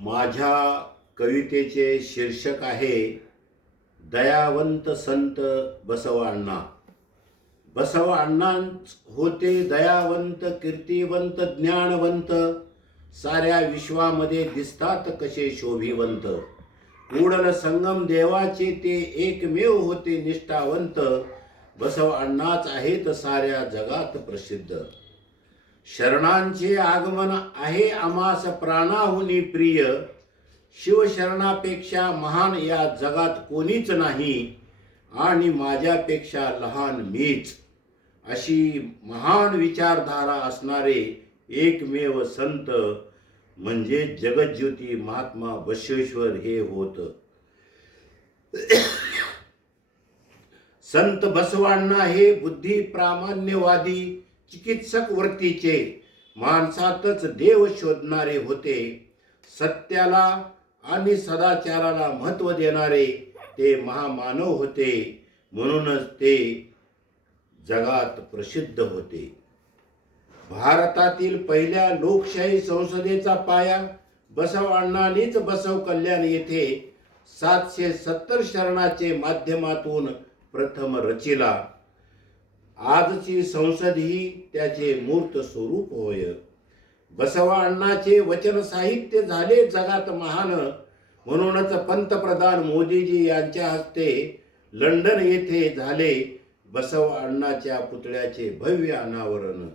माझ्या कवितेचे शीर्षक आहे दयावंत संत बसवअण्णा. बसवअण्णाच होते दयावंत, कीर्तिवंत, ज्ञानवंत, साऱ्या विश्वामध्ये दिसतात कसे शोभिवंत. कूडल संगम देवाचे ते एकमेव होते निष्ठावंत. बसवअण्णाच आहेत साऱ्या जगात प्रसिद्ध. शरणांचे आगमन आहे आम्हास प्राणाहुनी प्रिय. शिवशरणापेक्षा महान या जगात कोणीच नाही, आणि माझ्यापेक्षा लहान मीच. अशी महान विचारधारा असणारे एकमेव संत म्हणजे जगज्योती महात्मा बसवेश्वर हे होत. संत बसवअण्णा हे बुद्धी प्रामाण्यवादी चिकित्सक वृत्तीचे, माणसातच देव शोधणारे होते. सत्याला आणि सदाचाराला महत्त्व देणारे ते महामानव होते. म्हणूनच ते जगात प्रसिद्ध होते. भारतातील पहिल्या लोकशाही संसदेचा पाया बसवअण्णांनीच बसव कल्याण येथे 770 शरणाचे माध्यमातून प्रथम रचिला. आजची संसद ही त्याचे मूर्त स्वरूप होय. बसवअण्णाचे वचन साहित्य झाले जगात महान. म्हणूनच पंतप्रधान मोदीजी यांच्या हस्ते लंडन येथे झाले बसवअण्णाच्या पुतळ्याचे भव्य अनावरण.